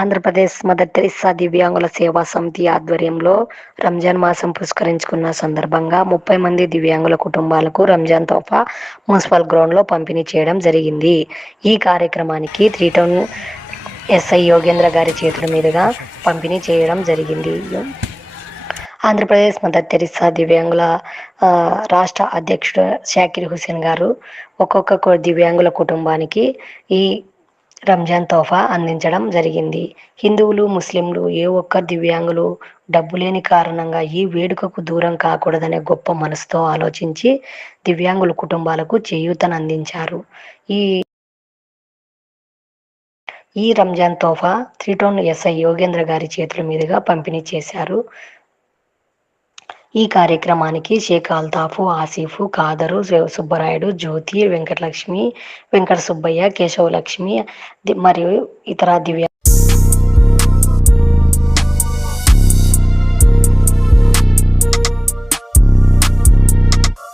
Andhra Pradesh mother Teresa దివ్యాంగుల సేవా సమితి ఆధ్వర్యంలో రంజాన్ మాసం పురస్కరించుకున్న సందర్భంగా ముప్పై మంది దివ్యాంగుల కుటుంబాలకు రంజాన్ తోఫా మున్సిపల్ గ్రౌండ్లో పంపిణీ చేయడం జరిగింది. ఈ కార్యక్రమానికి త్రీ టౌన్ ఎస్ఐ యోగేంద్ర గారి చేతుల మీదుగా పంపిణీ చేయడం జరిగింది. ఆంధ్రప్రదేశ్ మదర్ తెరిస్సా దివ్యాంగుల రాష్ట్ర అధ్యక్షుడు షాకిర్ హుసేన్ గారు ఒక్కొక్క దివ్యాంగుల కుటుంబానికి ఈ రంజాన్ తోఫా అందించడం జరిగింది. హిందువులు ముస్లింలు ఏ ఒక్క దివ్యాంగులు డబ్బు లేని కారణంగా ఈ వేడుకకు దూరం కాకూడదనే గొప్ప మనసుతో ఆలోచించి దివ్యాంగుల కుటుంబాలకు చేయూతను అందించారు ఈ ఈ Ramzan Tofa three town SI Yogendra గారి చేతుల మీదుగా పంపిణీ చేశారు. ఈ కార్యక్రమానికి షేక్ అల్తాఫు ఆసిఫు కాదరు సుబ్బరాయుడు జ్యోతి వెంకటలక్ష్మి వెంకట సుబ్బయ్య కేశవలక్ష్మి మరియు ఇతర దివ్య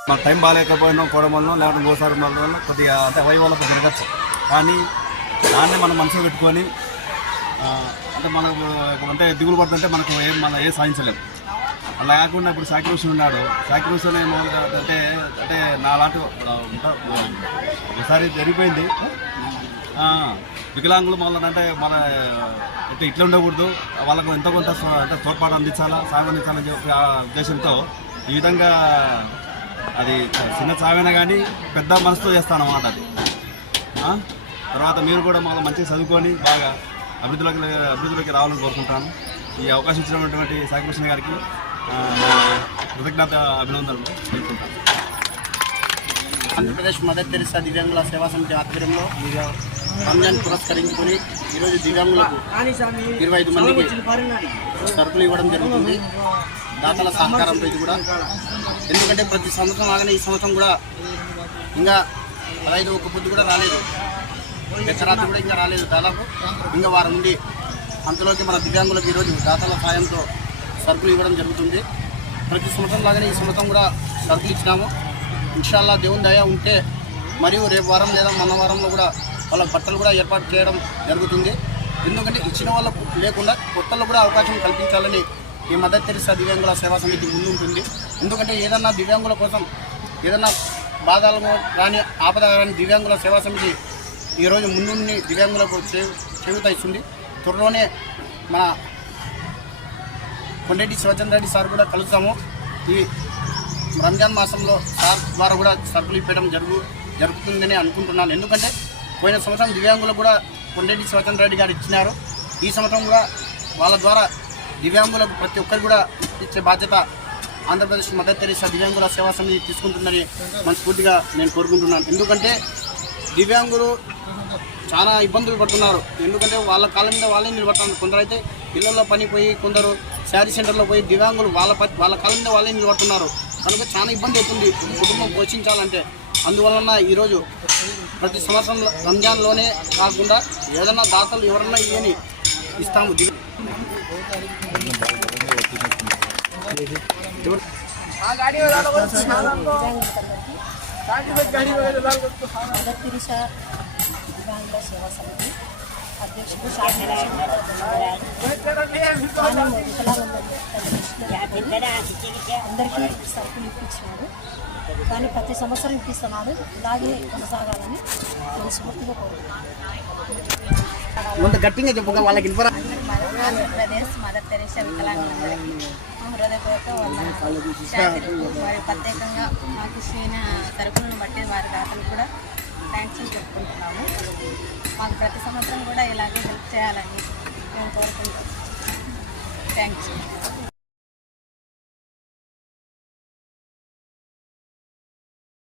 మన టైం బాగాలేకపోయినా కోడమల్లో లేకపోతే గోసారి వల్ల కొద్దిగా అంటే అవయవాళ్ళకు తిరగచ్చు కానీ దాన్ని మనం మనసులో పెట్టుకొని అంటే మనకు అంటే దిగులు పడుతుంటే మనకు ఏం మన ఏ సాధించలేము అలా కాకుండా ఇప్పుడు సాక్రిఫిషన్ ఉన్నాడు. సాక్రిఫిషన్ మామూలుగా అంటే అంటే నా లాంటి ఒకసారి జరిగిపోయింది. వికలాంగులు మళ్ళీ అంటే మన అంటే ఇట్లా ఉండకూడదు. వాళ్ళకు ఎంతో కొంత అంటే తోడ్పాటు అందించాలా సాగు అందించాలని చెప్పి ఆ ఉద్దేశంతో ఈ విధంగా అది చిన్న చావైనా కానీ పెద్ద మనసుతో చేస్తాను అన్నమాట అది. తర్వాత మీరు కూడా మాకు మంచిగా చదువుకొని బాగా అభివృద్ధిలోకి అభివృద్ధిలోకి రావాలని కోరుకుంటాను. ఈ అవకాశం ఇచ్చినటువంటి సాయికృష్ణ గారికి కృతజ్ఞత అభినందనలు. తెలుపుకుంటాను ఆంధ్రప్రదేశ్ మదర్ తెరిసా దివ్యాంగుల సేవా సమితి ఆధ్వర్యంలో రంజాన్ పురస్కరించుకొని ఈరోజు దివ్యాంగులకు ఇరవై ఐదు మందికి సరుకులు ఇవ్వడం జరుగుతుంది. దాతల సహకారంతో ఇది కూడా. ఎందుకంటే ప్రతి సంవత్సరం లాగానే ఈ సంవత్సరం కూడా ఇంకా పదహైదు ఒక పొద్దు కూడా రాలేదు. పెద్దరాత్రి కూడా ఇంకా రాలేదు దాదాపు. ఇంకా వారం ఉంది. అంతలోకి మన దివ్యాంగులకు ఈరోజు దాతల సాయంతో సరుకులు ఇవ్వడం జరుగుతుంది. ప్రతి సంవత్సరం లాగానే ఈ సంవత్సరం కూడా సరుకులు ఇచ్చినాము. ఇన్షాల్లా దేవుని దయ ఉంటే మరియు రేపు వారం లేదా మన వారంలో కూడా వాళ్ళ బట్టలు కూడా ఏర్పాటు చేయడం జరుగుతుంది. ఎందుకంటే ఇచ్చిన వాళ్ళకు లేకుండా కొత్తలు కూడా అవకాశం కల్పించాలని ఈ మదర్ తెరిసా దివ్యాంగుల సేవా సమితి ముందు ఉంటుంది ఎందుకంటే ఏదన్నా దివ్యాంగుల కోసం ఏదన్నా బాధలు కానీ ఆపద కానీ దివ్యాంగుల సేవా సమితి ఈరోజు ముందుండి దివ్యాంగులకు చేవు చేయూత ఇస్తుంది త్వరలోనే మన కొండేటి శివచంద్ర రెడ్డి సార్ కూడా కలుస్తాము ఈ రంజాన్ మాసంలో సార్ ద్వారా కూడా సరుకులు ఇప్పడం జరుగు జరుగుతుందని అనుకుంటున్నాను. ఎందుకంటే పోయిన సంవత్సరం దివ్యాంగులకు కూడా కొండేటి శివచంద్ర రెడ్డి గారు ఇచ్చినారు. ఈ సంవత్సరం కూడా వాళ్ళ ద్వారా దివ్యాంగులకు ప్రతి ఒక్కరు కూడా ఇచ్చే బాధ్యత ఆంధ్రప్రదేశ్ మదర్ తెరీసా దివ్యాంగుల సేవా సమితి తీసుకుంటుందని మనస్ఫూర్తిగా నేను కోరుకుంటున్నాను. ఎందుకంటే దివ్యాంగులు చాలా ఇబ్బందులు పడుతున్నారు. ఎందుకంటే వాళ్ళ కాలం మీద వాళ్ళే నిలబడుతున్నారు కొందరైతే ఇళ్ళలో పని పోయి కొందరు శారీ సెంటర్లో పోయి దివ్యాంగులు వాళ్ళ ప- వాళ్ళ కాళ్ళ మీద వాళ్ళే నిలబడుతున్నారు. కనుక చాలా ఇబ్బంది అవుతుంది కుటుంబం పోషించాలంటే. అందువలన ఈరోజు ప్రతి సంవత్సరం రంజాన్లోనే కాకుండా ఏదైనా దాతలు ఎవరన్నా ఇవని ఇస్తాము. దివ్యాంగుల సేవా సమితి. అధ్యక్షుడు అందరికీ సరుకులు ఇప్పించినాడు కానీ ప్రతి సంవత్సరం ఇప్పిస్తున్నాడు ఇలాగే కొనసాగాలని మనస్ఫూర్తిగా కోరుకుంటున్నాను ముందు గట్టిగా చెప్పుగా వాళ్ళకి ఆంధ్రప్రదేశ్ మదర్ తెరీసా వికలాంగులందరికీ హృదయపూర్వక వందనాలు. ప్రత్యేకంగా మాకు ఇచ్చిన సరుకులను బట్టి వారి దాతలు కూడా థ్యాంక్స్ అని చెప్పుకుంటున్నాము. మాకు ప్రతి సంవత్సరం కూడా ఇలాగే హెల్ప్ చేయాలని మేము కోరుకుంటాం థ్యాంక్స్